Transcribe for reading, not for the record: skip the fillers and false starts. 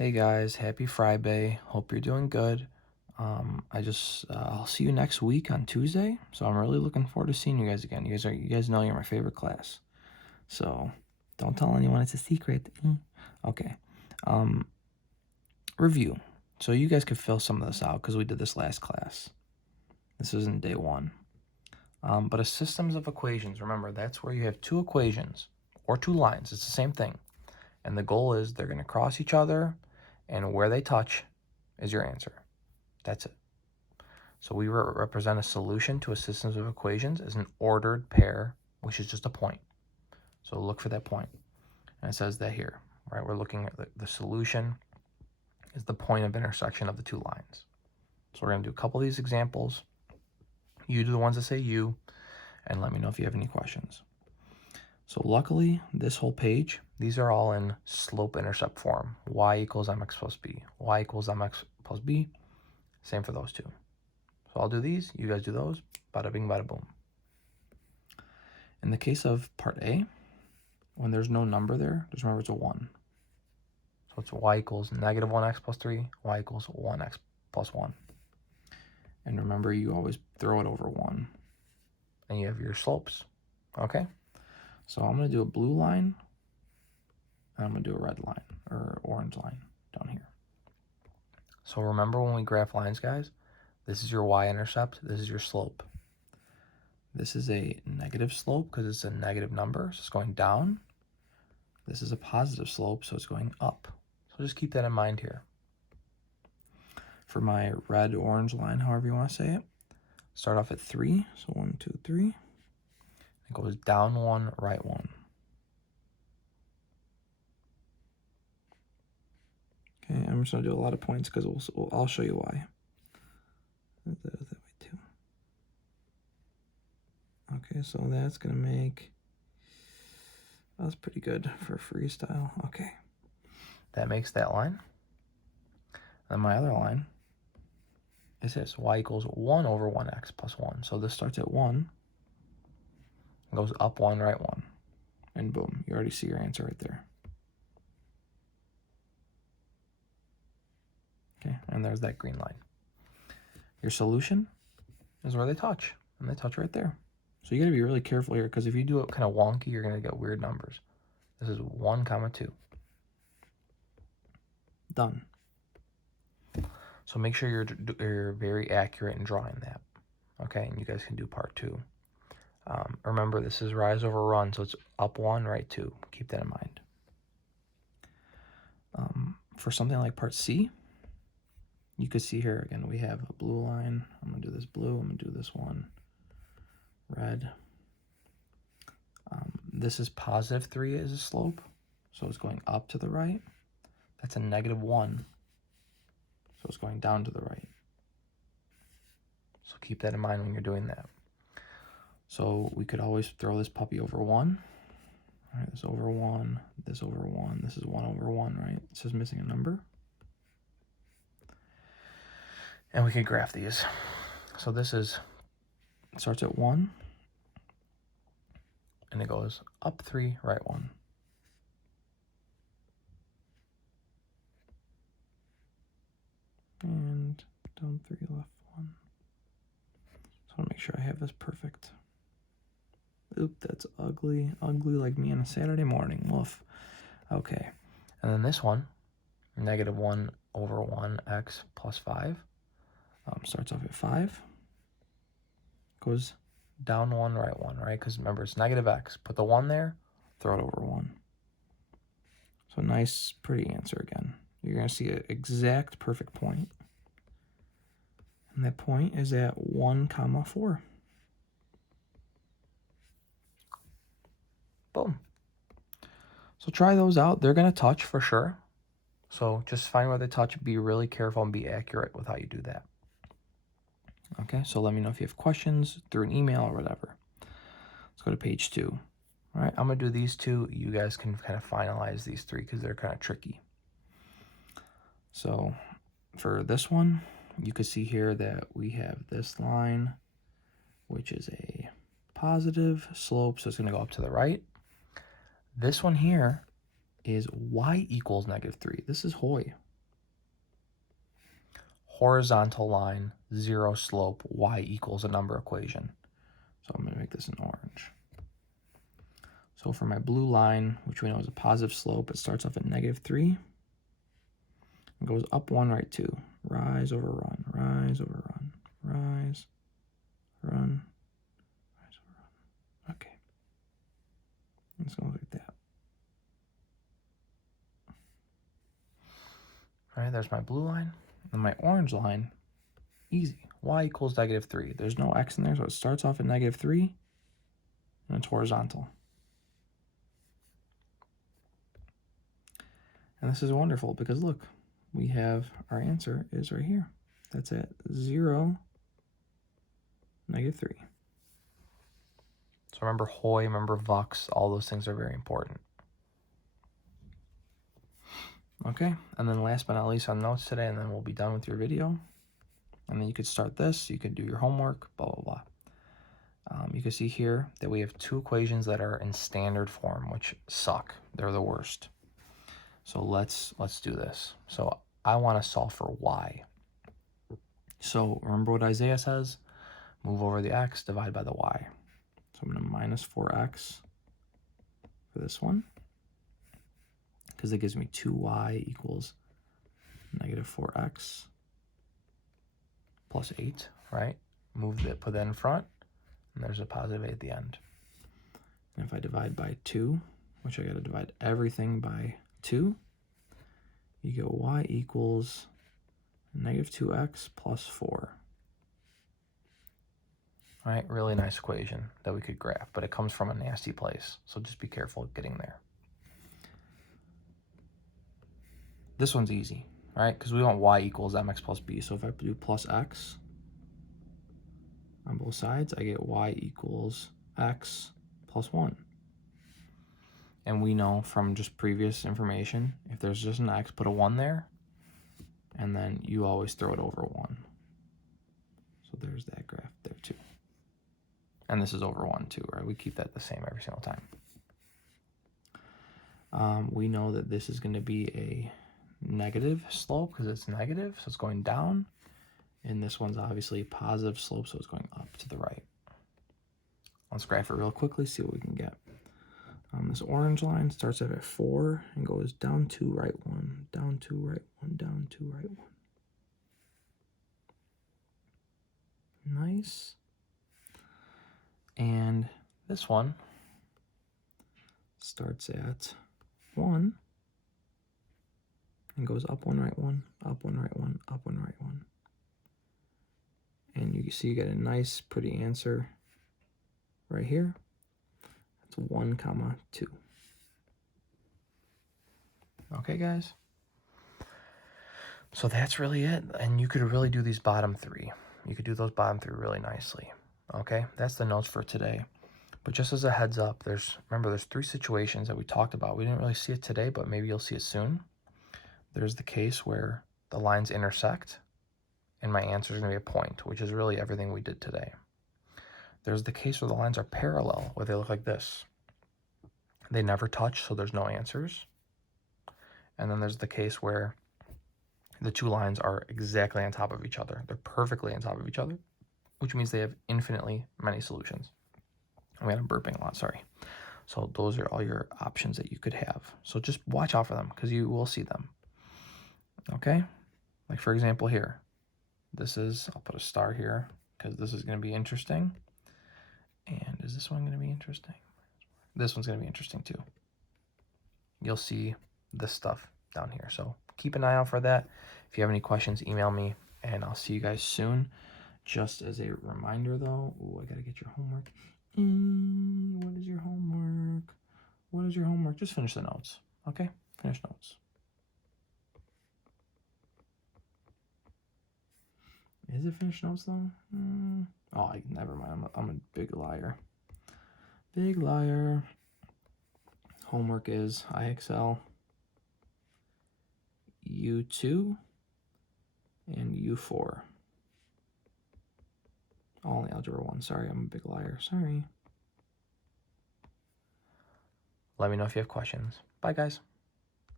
Hey guys, happy Friday. Hope you're doing good. I'll see you next week on Tuesday. So I'm really looking forward to seeing you guys again. You guys know you're my favorite class. So don't tell anyone it's a secret. Okay. Um, Review. So you guys could fill some of this out because we did this last class. This isn't day one. But a systems of equations, remember, that's where you have two equations or two lines. It's the same thing. And the goal is they're going to cross each other, and where they touch is your answer. That's it. So we represent a solution to a system of equations as an ordered pair, which is just a point. So look for that point. And it says that here, right? We're looking at the solution is the point of intersection of the two lines. So we're going to do a couple of these examples. You do the ones that say you, and let me know if you have any questions. So luckily, this whole page, these are all in slope-intercept form. Y equals mx plus b. Y equals mx plus b. Same for those two. So I'll do these. You guys do those. Bada bing, bada boom. In the case of part A, when there's no number there, just remember it's a 1. So it's y equals negative 1x plus 3. Y equals 1x plus 1. And remember, you always throw it over 1. And you have your slopes. Okay? So I'm going to do a blue line, and I'm going to do a red line, or orange line down here. So remember when we graph lines, guys, this is your y-intercept, this is your slope. This is a negative slope because it's a negative number, so it's going down. This is a positive slope, so it's going up. So just keep that in mind here. For my red-orange line, however you want to say it, start off at 3, so 1, 2, 3. It goes down 1, right 1. Okay, I'm just going to do a lot of points because I'll show you why. That way too. Okay, so that's going to make... That's pretty good for freestyle. Okay. That makes that line. Then my other line is this. Y equals 1 over 1x plus 1. So this starts at 1. Goes up 1, right 1. And boom, you already see your answer right there. Okay, and there's that green line. Your solution is where they touch. And they touch right there. So you got to be really careful here, because if you do it kind of wonky, you're going to get weird numbers. This is 1, 2. Done. So make sure you're very accurate in drawing that. Okay, and you guys can do part 2. Remember, this is rise over run, so it's up 1, right 2. Keep that in mind. For something like part C, you could see here, again, we have a blue line. I'm going to do this blue. I'm going to do this one red. This is positive 3 as a slope, so it's going up to the right. That's a negative 1, so it's going down to the right. So keep that in mind when you're doing that. So we could always throw this puppy over 1. All right, this over 1, this over 1, this is 1 over 1, right? It says missing a number. And we could graph these. So this starts at 1, and it goes up 3, right 1. And down 3, left 1. So I want to make sure I have this perfect. Oop, that's ugly. Ugly like me on a Saturday morning. Woof. Okay. And then this one, negative 1 over 1x plus 5, starts off at 5. Goes down 1, right 1, right? Because remember, it's negative x. Put the 1 there, throw it over 1. So nice, pretty answer again. You're going to see an exact perfect point. And that point is at 1, 4. Boom. So try those out. They're going to touch for sure. So just find where they touch. Be really careful and be accurate with how you do that. Okay, so let me know if you have questions through an email or whatever. Let's go to page 2. All right, I'm going to do these 2. You guys can kind of finalize these 3 because they're kind of tricky. So for this one, you can see here that we have this line, which is a positive slope, so it's going to go up to the right. This one here is y equals negative 3. This is Hoy. horizontal line, 0 slope, y equals a number equation. So I'm going to make this an orange. So for my blue line, which we know is a positive slope, it starts off at -3 and goes up 1, right 2. Rise over run, rise over run, rise, run, rise over run. Okay. Let's go like that. All right, there's my blue line. And my orange line, easy. Y equals -3. There's no x in there, so it starts off at -3 and it's horizontal. And this is wonderful because look, we have our answer is right here. That's at 0, -3. So remember Hoy, remember Vux, all those things are very important. Okay, and then last but not least on notes today, and then we'll be done with your video. And then you could start this, you could do your homework, blah, blah, blah. You can see here that we have 2 equations that are in standard form, which suck. They're the worst. So let's do this. So I want to solve for y. So remember what Isaiah says? Move over the x, divide by the y. So I'm going to minus 4x for this one, because it gives me 2y equals -4x plus 8, right? Put that in front, and there's a positive 8 at the end. And if I divide by 2, which I got to divide everything by 2, you get y equals -2x plus 4. All right, really nice equation that we could graph, but it comes from a nasty place, so just be careful getting there. This one's easy, right? Because we want y equals mx plus b. So if I do plus x on both sides, I get y equals x plus 1. And we know from just previous information, if there's just an x, put a 1 there, and then you always throw it over 1. So there's that graph there too. And this is over 1 too, right? We keep that the same every single time. We know that this is going to be a negative slope because it's negative, so it's going down. And this one's obviously positive slope, so it's going up to the right. Let's graph it real quickly, see what we can get. This orange line starts at 4 and goes down 2, right 1, down 2, right 1, down 2, right 1. Nice. And this one starts at 1 and goes up 1, right 1, up 1, right 1, up 1, right 1. And you can see you get a nice, pretty answer right here. It's 1, 2. Okay, guys? So that's really it. And you could really do these bottom 3. You could do those bottom 3 really nicely. Okay, that's the notes for today. But just as a heads up, remember there's 3 situations that we talked about. We didn't really see it today, but maybe you'll see it soon. There's the case where the lines intersect, and my answer is going to be a point, which is really everything we did today. There's the case where the lines are parallel, where they look like this. They never touch, so there's no answers. And then there's the case where the 2 lines are exactly on top of each other. They're perfectly on top of each other, which means they have infinitely many solutions. I mean, I'm burping a lot, sorry. So those are all your options that you could have. So just watch out for them because you will see them. Okay? Like for example here, I'll put a star here because this is going to be interesting. And is this one going to be interesting? This one's going to be interesting too. You'll see this stuff down here. So keep an eye out for that. If you have any questions, email me and I'll see you guys soon. Just as a reminder though, I got to get your homework. What is your homework? What is your homework? Just finish the notes, okay? Finish notes. Is it finish notes though? Never mind. I'm a big liar. Big liar. Homework is IXL, U2, and U4. All in Algebra 1. Sorry, I'm a big liar. Sorry. Let me know if you have questions. Bye, guys.